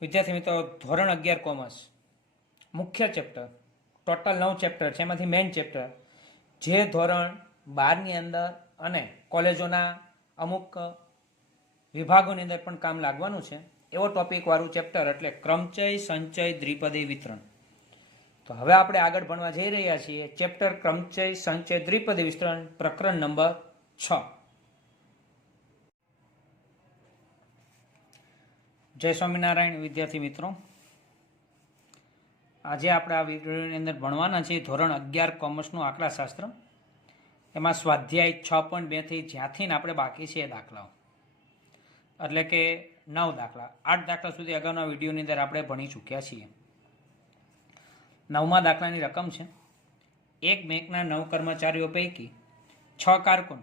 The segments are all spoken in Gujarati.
વિદ્યાર્થી મિત્રો, ધોરણ અગિયાર કોમર્સ. મુખ્ય ચેપ્ટર, ટોટલ નવ ચેપ્ટર છે, એમાંથી મેઇન ચેપ્ટર. જે ધોરણ બારની અંદર અને કોલેજોના અમુક વિભાગોની અંદર પણ કામ લાગવાનું છે. એવો ટોપિક વાળું ચેપ્ટર એટલે ક્રમચય, સંચય, દ્વિપદી વિતરણ તો હવે આપણે આગળ ભણવા જઈ રહ્યા છીએ. ચેપ્ટર ક્રમચય, સંચય, દ્વિપદી વિતરણ પ્રકરણ નંબર છ. જય સ્વામિનારાયણ, વિદ્યાર્થી મિત્રો. આજે આપણે આ વિડીયોની અંદર ભણવાના છીએ ધોરણ અગિયાર કોમર્સનું આંકડાશાસ્ત્ર. એમાં સ્વાધ્યાય છ પોઈન્ટ બેથી જ્યાંથી આપણે બાકી છે એ દાખલાઓ. એટલે કે નવ દાખલા. આઠ દાખલા સુધી અગાઉના વિડીયોની અંદર આપણે ભણી ચૂક્યા છીએ. નવમા દાખલાની રકમ છે. એક બેંકના નવ કર્મચારીઓ પૈકી છ કારકુન,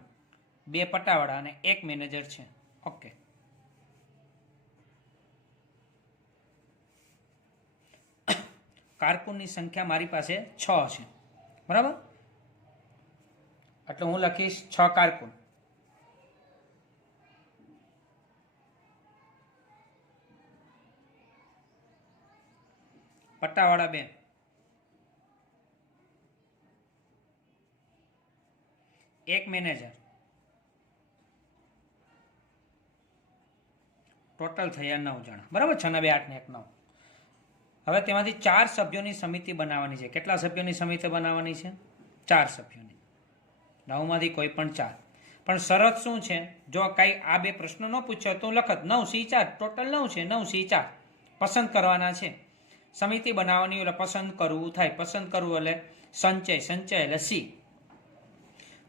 બે પટાવાળા અને એક મેનેજર છે. ઓકે. કારકુનની સંખ્યા મારી પાસે છ છે. બરાબર? એટલે હું લખીશ છ કારકુન. પટ્ટાવાળા બે એક મેનેજર. ટોટલ થયા નવ જણા. બરાબર? છ ને બે, આઠ ને એક, નવ. હવે તેમાંથી ચાર સભ્યોની સમિતિ બનાવવાની છે. કેટલા સભ્યોની સમિતિ બનાવવાની છે? ચાર સભ્યોની. નવમાંથી કોઈ પણ ચાર. પણ શરત શું છે? જો કાંઈ આ બે પ્રશ્નો ન પૂછ્યો તો લખત. નવ સી ચાર. ટોટલ નવ છે. નવ સી ચાર. પસંદ કરવાના છે. સમિતિ બનાવવાની એટલે પસંદ કરવું થાય. પસંદ કરવું એટલે સંચય સંચય એટલે સી.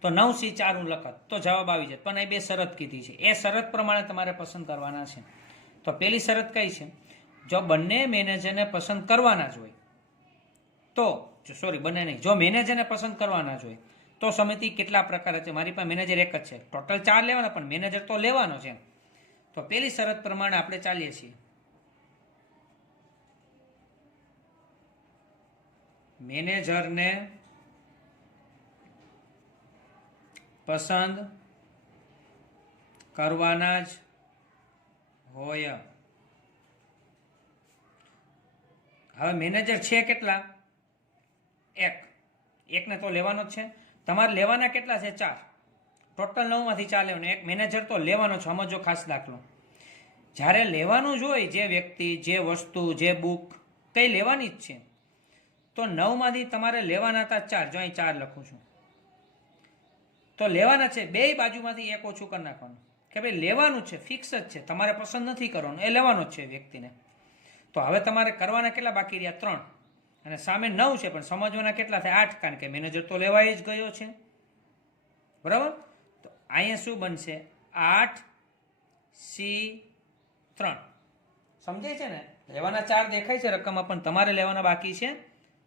તો નવ સી ચાર હું લખત. તો જવાબ આવી જાય. પણ એ બે શરત કીધી છે. એ શરત પ્રમાણે તમારે પસંદ કરવાના છે. તો પેલી શરત કઈ છે? જો બંને મેનેજરને પસંદ કરવાના જ હોય, તો સોરી બંને નહીં, જો મેનેજરને પસંદ કરવાના જ હોય, તો સમિતિ કેટલા પ્રકાર છે? મારી પાસે મેનેજર એક જ છે. ટોટલ ચાર લેવાના, પણ મેનેજર તો લેવાનો છે તો પેલી શરત પ્રમાણે આપણે ચાલીએ છીએ. મેનેજરને પસંદ કરવાના જ હોય. હવે મેનેજર છે કેટલા? એક. એકને તો લેવાનો જ છે. તમારે લેવાના કેટલા છે? ચાર. ટોટલ નવમાંથી ચાર લેવાનું. એક મેનેજર તો લેવાનો છે. સમજો ખાસ દાખલો. જ્યારે લેવાનું જ હોય જે વ્યક્તિ, જે વસ્તુ, જે બુક કંઈ લેવાની જ છે, તો નવમાંથી તમારે લેવાના હતા ચાર. જો અહીં ચાર લખું છું. તો લેવાના છે. બે બાજુમાંથી એક ઓછું કરી નાખવાનું. કે ભાઈ લેવાનું છે. ફિક્સ જ છે. તમારે પસંદ નથી કરવાનું. એ લેવાનો જ છે વ્યક્તિને. તો હવે તમારે કરવાના કેટલા બાકી રહ્યા? ત્રણ. અને સામે નવ છે, પણ સમજવાના કેટલા થાય? આઠ, કારણ કે મેનેજર તો લેવાઈ જ ગયો છે. બરાબર? તો અહીંયા શું બનશે? આઠ, સી, ત્રણ. સમજાય છે ને? લેવાના ચાર દેખાય છે રકમમાં, પણ તમારે લેવાના બાકી છે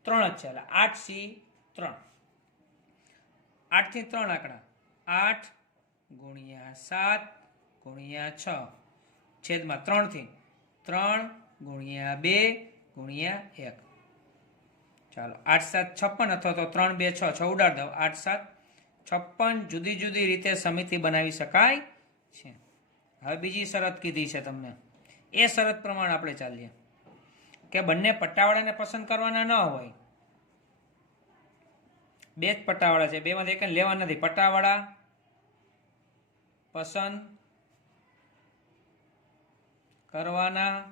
ત્રણ જ છે. એટલે આઠ, સી, ત્રણ. આઠથી ત્રણ આંકડા. આઠ ગુણ્યા સાત ગુણ્યા છ. છેદમાં ત્રણથી. ત્રણ ગુણ્યા બે, ગુણ્યા એક. ચાલો, આઠ સાત છપ્પન અથવા તો ત્રણ બે છ છ ઉડાડ દો આઠ સાત છપ્પન જુદી જુદી રીતે સમિતિ બનાવી શકાય છે. હવે બીજી શરત કીધી છે તમને. એ શરત પ્રમાણે આપણે ચાલીએ. કે બંને પટ્ટાવાળાને પસંદ કરવાના ન હોય. બે જ પટ્ટાવાળા છે. બેમાંથી એક લેવા નથી. પટ્ટાવાળા પસંદ કરવાના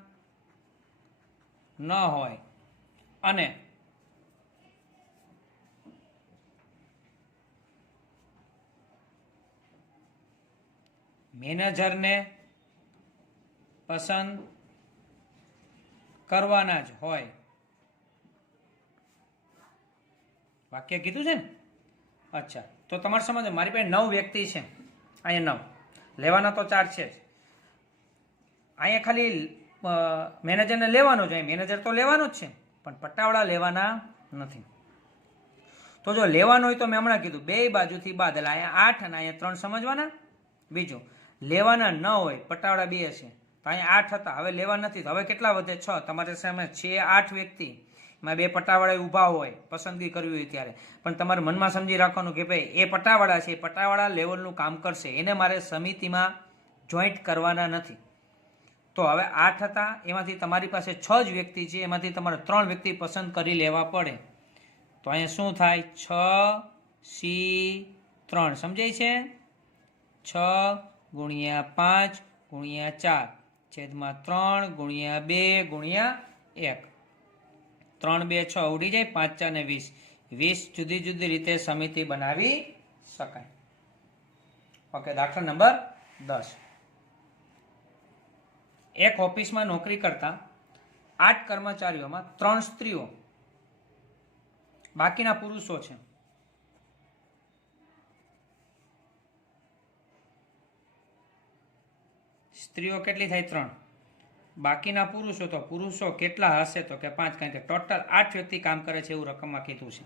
ન હોય. અને મેનેજરને પસંદ કરવાના જ હોય. વાક્ય કીધું છે ને? અચ્છા. તો તમારે સમજો મારી પાસે નવ વ્યક્તિ છે. અહીંયા નવ. લેવાના તો ચાર છે જ. અહીંયા ખાલી મેનેજરને લેવાનો જ અહીં મેનેજર તો લેવાનો જ છે, પણ પટ્ટાવાળા લેવાના નથી. તો જો લેવાનો હોય તો મેં હમણાં કીધું, બે બાજુથી બાદ એટલે અહીંયા આઠ અને અહીંયા ત્રણ સમજવાના? બીજું, લેવાના ન હોય, પટાવડા બે છે. તો અહીંયા આઠ હતા, હવે લેવા નથી. તો હવે કેટલા વધે? છ. તમારે સામે છે આઠ વ્યક્તિ. એમાં બે પટાવાળા ઊભા હોય, પસંદગી કરવી હોય ત્યારે. પણ તમારે મનમાં સમજી રાખવાનું કે ભાઈ, એ પટાવાળા છે, એ પટ્ટાવાળા લેવલનું કામ કરશે. એને મારે સમિતિમાં જોઈન્ટ કરવાના નથી. તો હવે આઠ હતા, એમાંથી તમારી પાસે છ જ વ્યક્તિ છે, એમાંથી તમારે ત્રણ વ્યક્તિ પસંદ કરી લેવા પડે. તો અહીંયા શું થાય? છ, સી, ત્રણ. સમજાય છે? છ ગુણ્યા પાંચ ગુણ્યા ચાર. છેદમાં ત્રણ ગુણ્યા બે ગુણ્યા એક. ત્રણ, બે, છ ઉડી જાય, પાંચ, ચાર ને વીસ. વીસ જુદી જુદી રીતે સમિતિ બનાવી શકાય. ઓકે, દાખલા નંબર દસ. એક ઓફિસમાં નોકરી કરતા આઠ કર્મચારીઓમાં ત્રણ સ્ત્રીઓ. બાકીના પુરુષો છે. સ્ત્રીઓ કેટલી થાય? ત્રણ. બાકીના પુરુષો તો, પુરુષો કેટલા હશે તો કે પાંચ કારણ કે ટોટલ આઠ વ્યક્તિ કામ કરે છે એવું રકમમાં કીધું છે.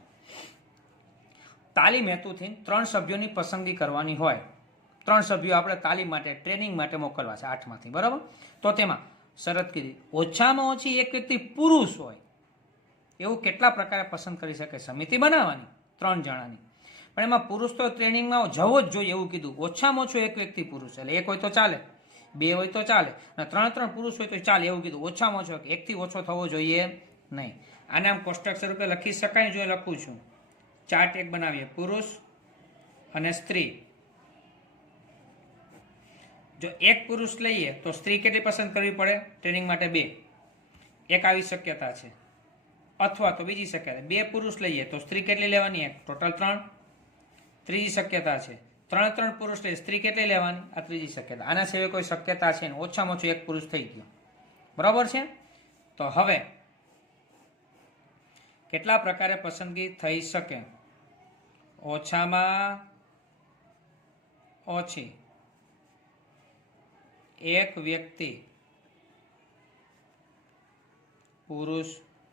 તાલીમ હેતુથી ત્રણ સભ્યોની પસંદગી કરવાની હોય. ત્રણ સભ્યો આપણે તાલીમ માટે ટ્રેનિંગ માટે મોકલવા છે આઠમાંથી, બરાબર? તો તેમાં શરત કીધી. ઓછામાં ઓછી એક વ્યક્તિ પુરુષ હોય, એવું કેટલા પ્રકારે પસંદ કરી શકે? સમિતિ બનાવવાની, ત્રણ જણાની. પણ એમાં પુરુષ તો ટ્રેનિંગમાં જવો જ જોઈએ, એવું કીધું. ઓછામાં ઓછો એક વ્યક્તિ પુરુષ એટલે એક હોય તો ચાલે, બે હોય તો ચાલે, અને ત્રણ ત્રણ પુરુષ હોય તો ચાલે, એવું કીધું. ઓછામાં ઓછો એકથી ઓછો થવો જોઈએ નહીં. આને આમ કોષ્ટક સ્વરૂપે લખી શકાય જો લખું છું. ચાર્ટ એક બનાવીએ. પુરુષ અને સ્ત્રી. જો એક પુરુષ લઈએ તો સ્ત્રી કેટલી પસંદ કરવી પડે? ટ્રેનિંગ માટે બે. એક આવી શક્યતા છે. અથવા તો બીજી શક્યતા. બે પુરુષ લઈએ તો સ્ત્રી કેટલી લેવાની? એક. ટોટલ ત્રણ. ત્રીજી શક્યતા છે. ત્રણ ત્રણ પુરુષ લઈએ, સ્ત્રી કેટલી લેવાની? આ ત્રીજી શક્યતા. આના સિવાય કોઈ શક્યતા છે ઓછામાં ઓછું એક પુરુષ થઈ ગયો. બરાબર છે? તો હવે કેટલા પ્રકારે પસંદગી થઈ શકે? ઓછામાં ઓછી. એક વ્યક્તિ પુરુષ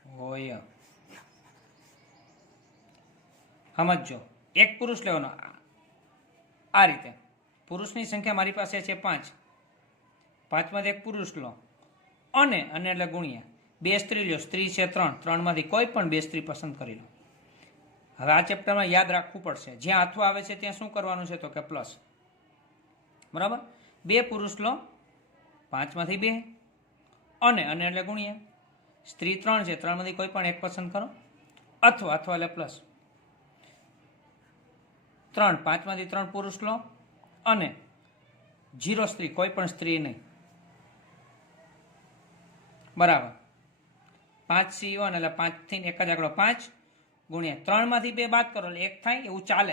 હોય. સમજો એક પુરુષ લેવાનો. આ રીતે. પુરુષની સંખ્યા મારી પાસે છે પાંચ. પાંચમાંથી એક પુરુષ લો. અને અને એટલે ગુણ્યા. બે સ્ત્રી લો. સ્ત્રી છે ત્રણ. ત્રણમાંથી કોઈ પણ બે સ્ત્રી પસંદ કરી લો. હવે આ ચેપ્ટરમાં યાદ રાખવું પડશે. જ્યાં હાથું આવે છે ત્યાં શું કરવાનું છે તો કે પ્લસ. બરાબર? બે પુરુષ લો. પાંચમાંથી બે. અને અને એટલે ગુણ્યા સ્ત્રી ત્રણ છે, ત્રણમાંથી કોઈ પણ એક પસંદ કરો. અથવા અથવા એટલે પ્લસ ત્રણ, પાંચમાંથી ત્રણ પુરુષ લો. અને જીરો સ્ત્રી, કોઈ પણ સ્ત્રી નહીં. બરાબર. પાંચ સી વન એટલે પાંચથી એક જ આંકડો પાંચ. ગુણ્યા ત્રણમાંથી બે બાદ કરો એટલે એક થાય, એવું ચાલે.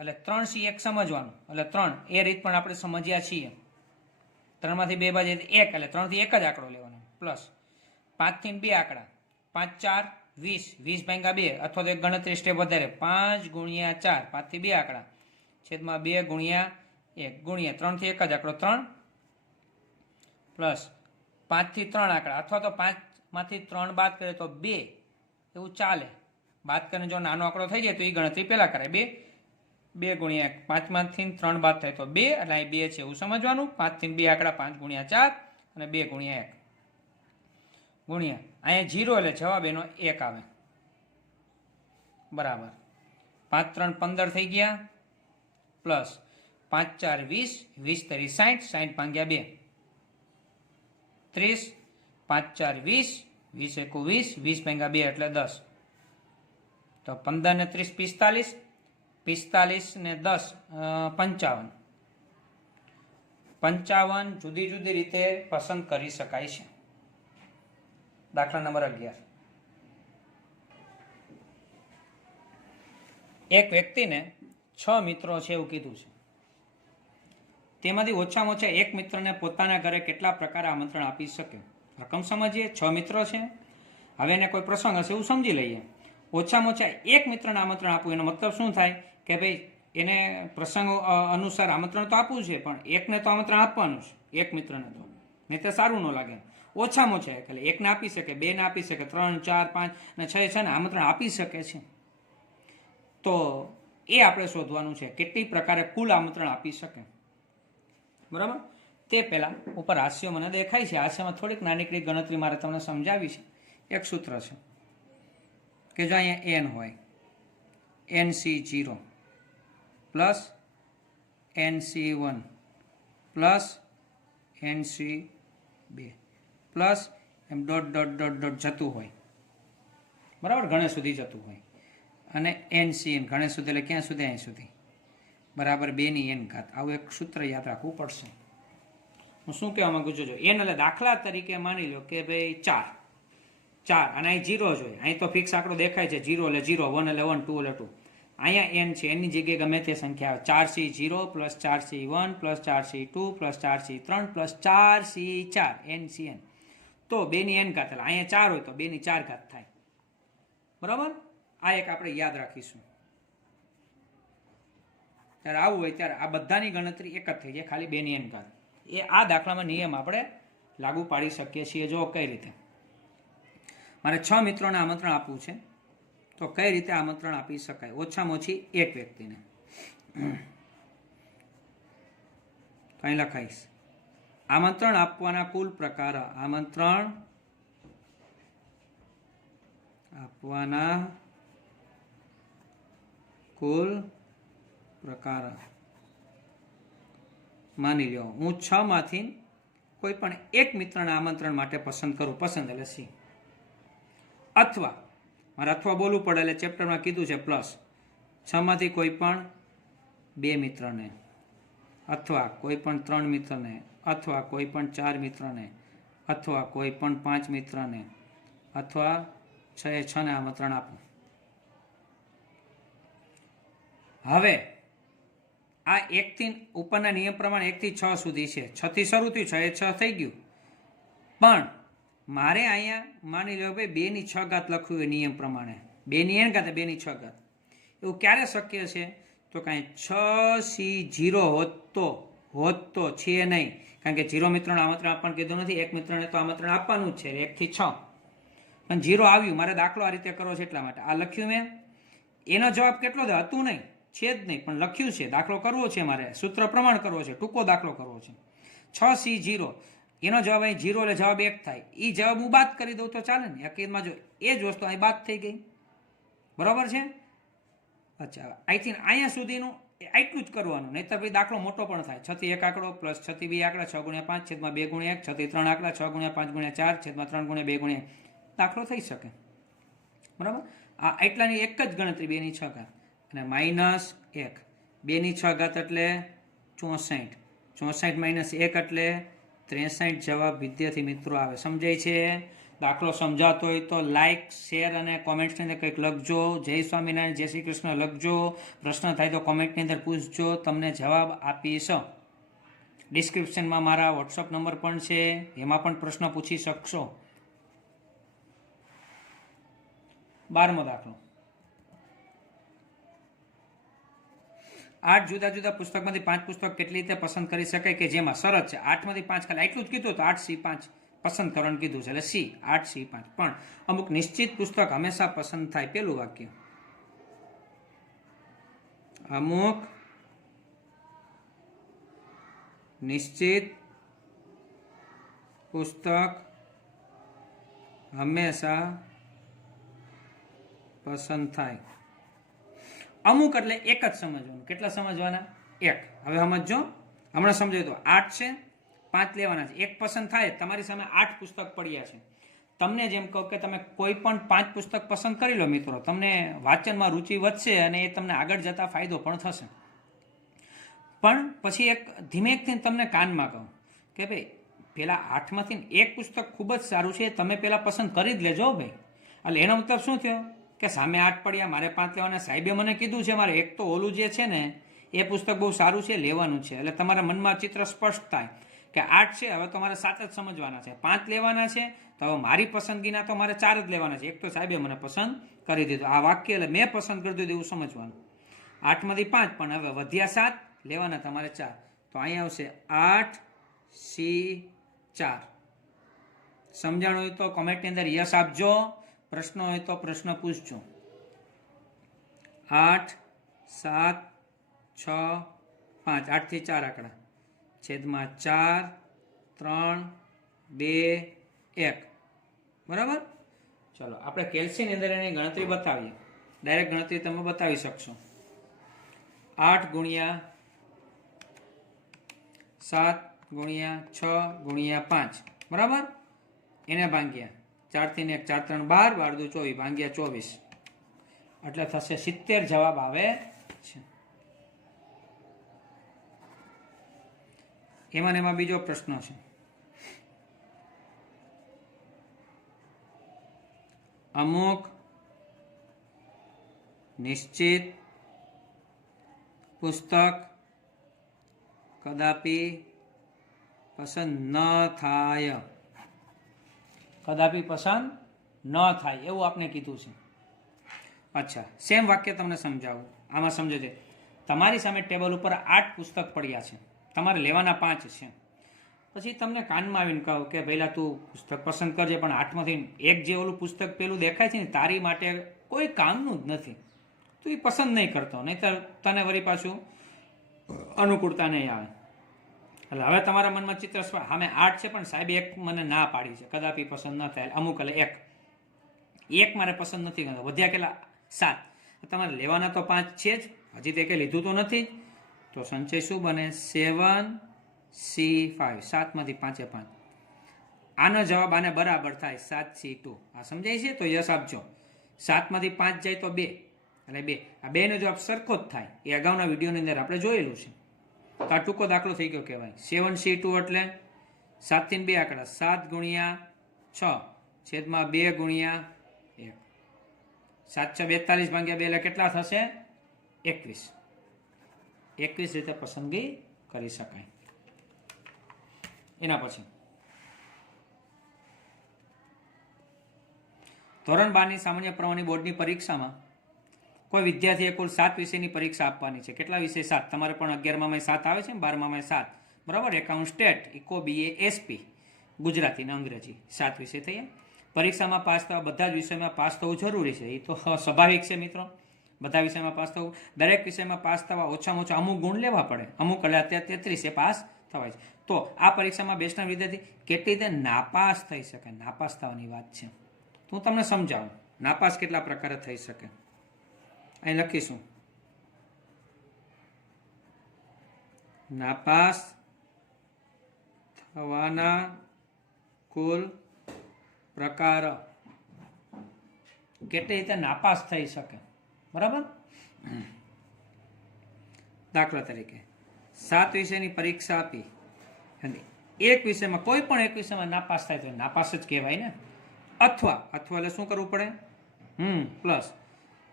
એટલે ત્રણ સી એક સમજવાનું. એટલે ત્રણ, એ રીત પણ આપણે સમજ્યા છીએ. ત્રણમાંથી બે બાજુ એક, એટલે ત્રણથી એક જ આંકડો લેવાનો. પ્લસ પાંચથી બે આંકડા. પાંચ, ચાર, વીસ. વીસ ભાંગા બે, અથવા તો એક ગણતરી સ્ટેપ વધારે. પાંચ ગુણ્યા ચાર, પાંચથી બે આંકડા. છેદમાં બે ગુણ્યા એક. ગુણ્યા ત્રણથી એક જ આંકડો. ત્રણ પ્લસ પાંચથી ત્રણ આંકડા. અથવા તો પાંચમાંથી ત્રણ બાદ કરે તો બે. એવું ચાલે. બાદ કરીને જો નાનો આંકડો થઈ જાય તો એ ગણતરી પહેલાં કરાય. બે બે ગુણ્યા એક. પાંચમાંથી ત્રણ બાદ થાય તો બે, એટલે અહીં બે છે એવું સમજવાનું. પાંચથી બે આંકડા, પાંચ ગુણ્યા ચાર અને બે ગુણ્યા એક. ગુણ્યા. અહીંયા જીરો એટલે જવાબ એનો એક આવે. બરાબર. પાંચ, ત્રણ, પંદર થઈ ગયા. પ્લસ પાંચ, ચાર, વીસ. વીસ તરી સાઠ સાઠ ભાંગ્યા બે. ત્રીસ. પાંચ, ચાર, વીસ. વીસ એકુ વીસ. વીસ ભાગ્યા બે એટલે દસ. તો પંદર ને ત્રીસ પિસ્તાલીસ. પિસ્તાલીસ ને દસ પંચાવન. પંચાવન જુદી જુદી રીતે પસંદ કરી શકાય છે. દાખલા નંબર અગિયાર. એક વ્યક્તિને છ મિત્રો છે એવું કીધું છે. તેમાંથી ઓછામાં ઓછા એક મિત્રને પોતાના ઘરે કેટલા પ્રકારે આમંત્રણ આપી શકે? રકમ સમજીએ, છ મિત્રો છે. હવે એને કોઈ પ્રસંગ હશે એવું સમજી લઈએ. ઓછામાં ઓછા એક મિત્રને આમંત્રણ આપવું એનો મતલબ શું થાય? કે ભાઈ, એને પ્રસંગો અનુસાર આમંત્રણ તો આપવું છે, પણ એકને તો આમંત્રણ આપવાનું છે, એક મિત્રને તો. નહીં તો સારું ન લાગે. ઓછામાં ઓછા એક. એટલે એકને આપી શકે, બેને આપી શકે, ત્રણ, ચાર, પાંચ ને છ છે ને આમંત્રણ આપી શકે છે. તો એ આપણે શોધવાનું છે, કેટલી પ્રકારે કુલ આમંત્રણ આપી શકે. બરાબર? તે પહેલાં ઉપર હાસ્યો મને દેખાય છે. હાસ્યમાં થોડીક નાનીકડી ગણતરી મારે તમને સમજાવી છે. એક સૂત્ર છે. કે જો અહીંયા એન હોય n C zero plus n C one, plus n C બે, plus m dot dot dot dot જતું હોય. બરાબર? ગણેશ સુધી જતું હોય. અને એન સી એન ગણેશ સુધી એટલે ક્યાં સુધી? અહીં સુધી. બરાબર? બેની એન ઘાત. આવું એક સૂત્ર યાદ રાખવું પડશે. હું શું કહેવા માંગુ છું? જો એન એટલે દાખલા તરીકે માની લો કે ભાઈ ચાર. ચાર. અને અહીં જીરો જોઈએ. અહીં તો ફિક્સ આંકડો દેખાય છે. જીરો એટલે જીરો વન એટલે વન ટુ એટલે ટુ અહીંયા એન છે એની જગ્યાએ ગમે તે સંખ્યા ચાર સી ઝીરો પ્લસ ચાર સી વન, પ્લસ ચાર સી ટુ, પ્લસ ચાર સી ત્રણ, પ્લસ ચાર સી ચાર એન સી એન તો બેની એન ઘાત એટલે અહીંયા ચાર હોય તો બેની ચાર ઘાત થાય. બરાબર? આ એક આપણે યાદ રાખીશું. ત્યારે આવું હોય ત્યારે આ બધાની ગણતરી એક જ થઈ જાય, ખાલી બેની એન ઘાત. એ આ દાખલામાં નિયમ આપણે લાગુ પાડી શકીએ છીએ. જો કઈ રીતે? મારે છ મિત્રોને આમંત્રણ આપવું છે. તો કઈ રીતે આમંત્રણ આપી શકાય? ઓછામાં ઓછી એક વ્યક્તિને. કઈ લખાઈશ? આમંત્રણ આપવાના કુલ પ્રકાર આમંત્રણ આપવાના કુલ પ્રકાર. માની લ્યો, હું છ માંથી કોઈ પણ એક મિત્રના આમંત્રણ માટે પસંદ કરું, પસંદ એટલે સી. અથવા મારે અથવા બોલવું પડે એટલે ચેપ્ટરમાં કીધું છે પ્લસ છમાંથી કોઈ પણ બે મિત્રને, અથવા કોઈ પણ ત્રણ મિત્રને, અથવા કોઈ પણ ચાર મિત્રને, અથવા કોઈ પણ પાંચ મિત્રને, અથવા છ એ છને આમંત્રણ આપું. હવે, આ એકથી, ઉપરના નિયમ પ્રમાણે એકથી છ સુધી છે. છથી શરૂ થયું, છ એ છ થઈ ગયું. પણ મારે અહીંયા માની લો ભાઈ, બેની છ ઘાત લખવું હોય નિયમ પ્રમાણે. બેની એન ઘાત બેની છ ઘાત. એવું ક્યારે શક્ય છે? તો કાંઈ છ સી જીરો હોત તો હોત તો છે નહીં. કારણ કે જીરો મિત્રણ આમંત્રણ આપવાનું કીધું નથી, એક મિત્રને તો આમંત્રણ આપવાનું જ છે એકથી છ. પણ જીરો આવ્યું, મારે દાખલો આ રીતે કરવો છે એટલા માટે. આ લખ્યું મેં. એનો જવાબ કેટલો છે? હતું નહીં. છે જ નહીં, પણ લખ્યું છે. દાખલો કરવો છે મારે. સૂત્ર પ્રમાણ કરવો છે. ટૂંકો દાખલો કરવો છે. છ સી જીરો. એનો જવાબ અહીં જીરો એટલે જવાબ એક થાય. એ જવાબ હું બાદ કરી દઉં તો ચાલે ને. હકીકતમાં જો એ જ વસ્તુ અહીં બાદ થઈ ગઈ. બરાબર છે? અચ્છા આઈ થિંક અહીંયા સુધીનું આટલું જ કરવાનું. નહીંતર પછી દાખલો મોટો પણ થાય. છથી એક આંકડો પ્લસ છથી બે આંકડા, છ ગુણ્યા પાંચ છેદમાં બે ગુણ્યા એક છથી ત્રણ આંકડા, છ ગુણ્યા પાંચ ગુણ્યા ચાર, છેદમાં ત્રણ ગુણ્યા બે ગુણ્યા દાખલો થઈ શકે. બરાબર? આ એટલાની એક જ ગણતરી બેની છ ઘાત અને માઇનસ એક. બેની છ ઘાત એટલે ચોસઠ. ચોસઠ માઇનસ એક એટલે ત્રેસઠ જવાબ વિદ્યાર્થી મિત્રો આવે. સમજાય છે? દાખલો સમજાતો હોય તો લાઇક શેર અને કોમેન્ટ્સની અંદર કંઈક લખજો. જય સ્વામિનારાયણ, જય શ્રી કૃષ્ણ લખજો. પ્રશ્ન થાય તો કોમેન્ટની અંદર પૂછજો. તમને જવાબ આપીશ. ડિસ્ક્રિપ્શનમાં મારા વોટ્સઅપ નંબર પણ છે. એમાં પણ પ્રશ્ન પૂછી શકશો. બારમો દાખલો. આઠ જુદા જુદા પુસ્તકમાંથી પાંચ પુસ્તક કેટલી રીતે પસંદ કરી શકાય કે જેમાં શરત છે? આઠમાંથી પાંચ ખાલી આટલું જ કીધું તો આઠ સી પાંચ પસંદ કરવાનું કીધું છે. એટલે સી, આઠ સી પાંચ. પણ અમુક નિશ્ચિત પુસ્તક હંમેશા પસંદ થાય પેલું વાક્ય. અમુક નિશ્ચિત પુસ્તક હંમેશા પસંદ થાય. અમુક એટલે એક જ સમજવાનું. કેટલા સમજવાના? એક. હવે સમજો હમણાં સમજાય તો આઠ છે, પાંચ લેવાના છે. એક પસંદ થાય, તમારી સામે આઠ પુસ્તક પડ્યા છે. તમને જેમ કહો કે તમે કોઈ પણ પાંચ પુસ્તક પસંદ કરી લો મિત્રો. તમને વાંચનમાં રુચિ વધશે અને એ તમને આગળ જતા ફાયદો પણ થશે. પણ પછી એક ધીમેકથી તમને કાનમાં કહું કે ભાઈ, પેલા આઠમાંથી એક પુસ્તક ખૂબ જ સારું છે, તમે પેલા પસંદ કરી જ લેજો ભાઈ. એટલે એનો મતલબ શું થયો? કે સામે આઠ પડ્યા, મારે પાંચ લેવાના. સાહેબે મને કીધું છે, મારે એક તો ઓલું જે છે ને, એ પુસ્તક બહુ સારું છે, લેવાનું છે. એટલે તમારા મનમાં ચિત્ર સ્પષ્ટ થાય કે આઠ છે, હવે તો મારે સાત જ સમજવાના છે. પાંચ લેવાના છે, તો હવે મારી પસંદગીના તો મારે ચાર જ લેવાના છે. એક તો સાહેબે મને પસંદ કરી દીધું. આ વાક્ય એટલે મેં પસંદ કરી દીધું એવું સમજવાનું. આઠમાંથી પાંચ, પણ હવે વધ્યા સાત, લેવાના તમારે ચાર. તો અહીંયા આવશે આઠ, સી, ચાર. સમજાણું હોય તો કોમેન્ટની અંદર યસ આપજો. પ્રશ્ન હોય તો પ્રશ્ન પૂછજો. આઠ, સાત, છ, પાંચ. આઠથી ચાર આંકડા. છેદમાં ચાર, ત્રણ, બે, એક. બરાબર? ચલો, આપણે કેલ્સીની અંદર એની ગણતરી બતાવીએ. ડાયરેક્ટ ગણતરી તમે બતાવી શકશો. આઠ ગુણ્યા સાત ગુણ્યા છ ગુણ્યા પાંચ. બરાબર? એને ભાંગ્યા. ચાર ત્રણ એક, ચાર, ત્રણ, બાર બાર, દુ, ચોવીસ, ભાંગ્યા ચોવીસ. એટલે થશે સિત્તેર જવાબ આવે છે. એમાં એમાં બીજો પ્રશ્ન છે. અમુક નિશ્ચિત પુસ્તક કદાપી પસંદ ન થાય. કદાપી પસંદ ન થાય એવું આપને કીધું છે. અચ્છા સેમ વાક્ય તમને સમજાવું. આમાં સમજો છે તમારી સામે ટેબલ ઉપર આઠ પુસ્તક પડ્યા છે. તમારે લેવાના પાંચ છે. પછી તમને કાનમાં આવીને કહો કે પહેલાં તું પુસ્તક પસંદ કરજે, પણ આઠમાંથી એક જે ઓલું પુસ્તક પેલું દેખાય છે ને, તારી માટે કોઈ કામનું જ નથી. તું એ પસંદ નહીં કરતો. નહીં તને વળી પાછું અનુકૂળતા નહીં આવે. એટલે હવે તમારા મનમાં ચિત્ર સામે આઠ છે પણ સાહેબ એક મને ના પાડી છે. કદાપી પસંદ ન થાય. અમુક એટલે એક. એક મારે પસંદ નથી કરતા. વધ્યા કેટલા? સાત. તમારે લેવાના તો પાંચ છે જ. હજી તે કંઈ લીધું તો નથી. તો સંચય શું બને? Seven C five. સાતમાંથી પાંચે પાંચ. આનો જવાબ આને બરાબર થાય સાત સી ટુ. આ સમજાય છે? તો યસ આપજો. સાતમાંથી પાંચ જાય તો બે. એટલે બે. આ બેનો જવાબ સરખો જ થાય. એ અગાઉના વિડીયોની અંદર આપણે જોયેલું છે. તો આ ટૂંકો દાખલો થઈ ગયો કહેવાય. સેવન સી ટુ એટલે સાતથી થી બે આંકડા. સાત ગુણ્યા છ છેદમાં બે ગુણ્યા એક. સાત છ બેતાલીસ ભાગ્યા બે એટલે કેટલા થશે? એકવીસ. એકવીસ રીતે પસંદગી કરી શકાય. એના પછી. ધોરણ બારની સામાન્ય પ્રવાહની બોર્ડની પરીક્ષામાં કોઈ વિદ્યાર્થીએ કુલ સાત વિષયની પરીક્ષા આપવાની છે. કેટલા વિષય સાત? તમારે પણ અગિયારમાં સાત આવે છે બારમામાં સાત. બરાબર? Account stat eco BA SP. Gujarati અને અંગ્રેજી. સાત વિષય થયા પરીક્ષામાં પાસ થવા બધા જ વિષયમાં પાસ થવું જરૂરી છે. એ તો સ્વાભાવિક છે મિત્રો. બધા વિષયમાં પાસ થવું. દરેક વિષયમાં પાસ થવા ઓછામાં ઓછા અમુક ગુણ લેવા પડે. અમુક એટલે અત્યારે તેત્રીસે પાસ થવાય છે. તો આ પરીક્ષામાં બેસનાર વિદ્યાર્થી કેટલી રીતે નાપાસ થઈ શકે? નાપાસ થવાની વાત છે. તો હું તમને સમજાવું. નાપાસ કેટલા પ્રકારે થઈ શકે? અહીં લખીશું. નાપાસ થવાના કુલ પ્રકાર કેટલી રીતે નાપાસ થઈ શકે? બરાબર? દાખલા તરીકે, સાત વિષયની પરીક્ષા આપી અને એક વિષયમાં, કોઈ પણ એક વિષયમાં નાપાસ થાય તો નાપાસ જ કહેવાય ને? અથવા અથવા એટલે શું કરવું પડે? હમ, પ્લસ.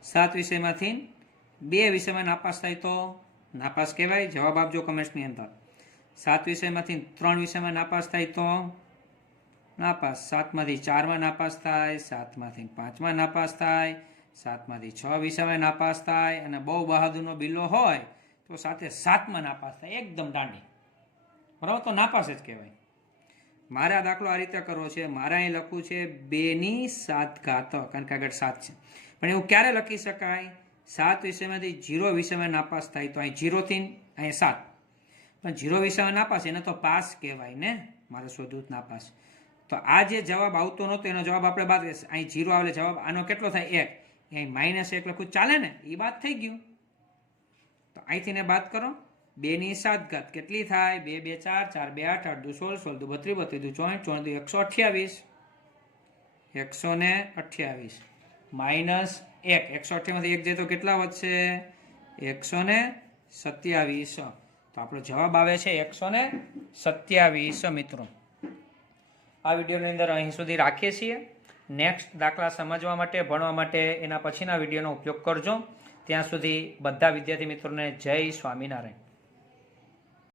સાત વિષયમાંથી બે વિષયમાં નાપાસ થાય તો નાપાસ કહેવાય. જવાબ આપજો કમેન્ટ્સની અંદર. સાત વિષયમાંથી ત્રણ વિષયમાં નાપાસ થાય તો નાપાસ. સાતમાંથી ચારમાં નાપાસ થાય, સાતમાંથી પાંચમાં નાપાસ થાય, સાતમાંથી છ વિષયમાં નાપાસ થાય અને બહુ બહાદુરનો બિલ્લો હોય તો સાથે સાતમાં નાપાસ થાય. એકદમ દાંડી. બરાબર? તો નાપાસ જ કહેવાય. મારે આ દાખલો આ રીતે કરવો છે. મારે અહીં લખવું છે, બેની સાત ઘાતક. કારણ કે આગળ સાત છે. પણ એવું ક્યારે લખી શકાય? સાત વિષયમાંથી જીરો વિષયમાં નાપાસ થાય તો અહીં જીરોથી અહીં સાત. પણ જીરો વિષયમાં નાપાસ, એને તો પાસ કહેવાય ને? મારે શોધવું નાપાસ. તો આ જે જવાબ આવતો નહોતો, એનો જવાબ આપણે બાદ. અહીં જીરો આવે જવાબ આનો કેટલો થાય? એક. અહીં માઇનસ એક લખું. ચાલે ને? એ બાદ થઈ ગયું. તો અહીંથી ને બાદ કરો. બેની સાત ઘાત કેટલી થાય? બે બે, ચાર ચાર, બે, આઠ આઠ, દુ, સોળ સોળ, દુ બત્રી બત્રી દુ ચોવીસ ચોવીસ દુ, એકસો અઠ્યાવીસ. એકસો ને અઠ્યાવીસ. માઇનસ એક. એકસો અઠ્ઠીમાંથી એક જાય તો કેટલા વધશે? એકસો ને સત્યાવીસ. તો આપણો જવાબ આવે છે એકસો ને સત્યાવીસ, મિત્રો. આ વિડીયોની અંદર અહીં સુધી રાખીએ છીએ. નેક્સ્ટ દાખલા સમજવા માટે, ભણવા માટે એના પછીના વિડીયોનો ઉપયોગ કરજો. ત્યાં સુધી બધા વિદ્યાર્થી મિત્રોને જય સ્વામિનારાયણ.